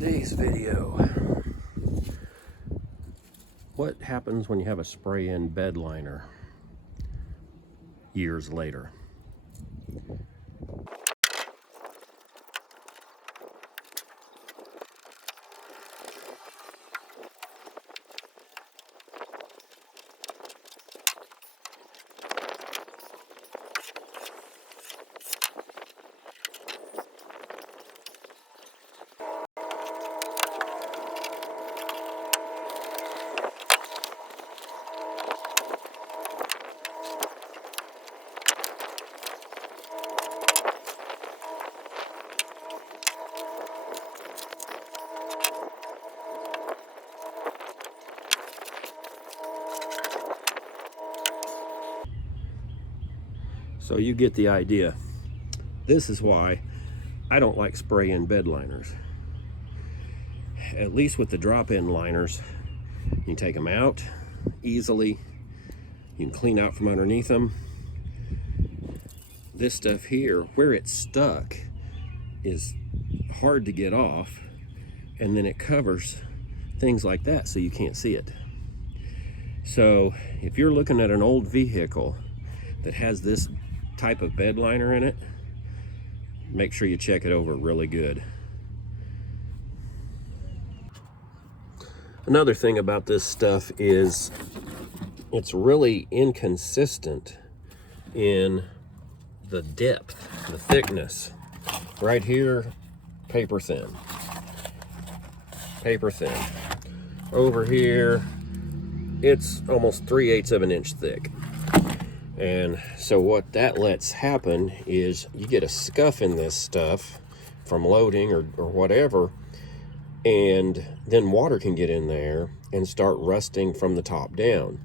Today's video. What happens when you have a spray-in bed liner years later? So you get the idea. This is why I don't like spray-in bed liners. At least with the drop-in liners, you can take them out easily. You can clean out from underneath them. This stuff here, where it's stuck, is hard to get off, and then it covers things like that so you can't see it. So if you're looking at an old vehicle that has this type of bed liner in it, make sure you check it over really good. Another thing about this stuff is it's really inconsistent in the depth, the thickness. Right here, paper thin. Paper thin. Over here, it's almost 3/8 of an inch thick. And so what that lets happen is you get a scuff in this stuff from loading or whatever, and then water can get in there and start rusting from the top down.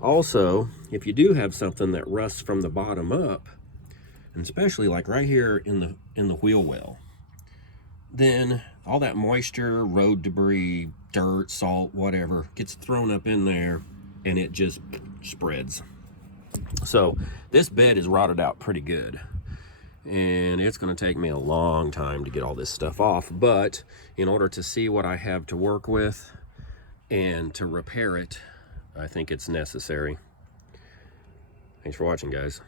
Also, if you do have something that rusts from the bottom up, and especially like right here in the wheel well, then all that moisture, road debris, dirt, salt, whatever, gets thrown up in there and it just spreads. So this bed is rotted out pretty good, and it's going to take me a long time to get all this stuff off, but in order to see what I have to work with and to repair it, I think it's necessary. Thanks for watching, guys.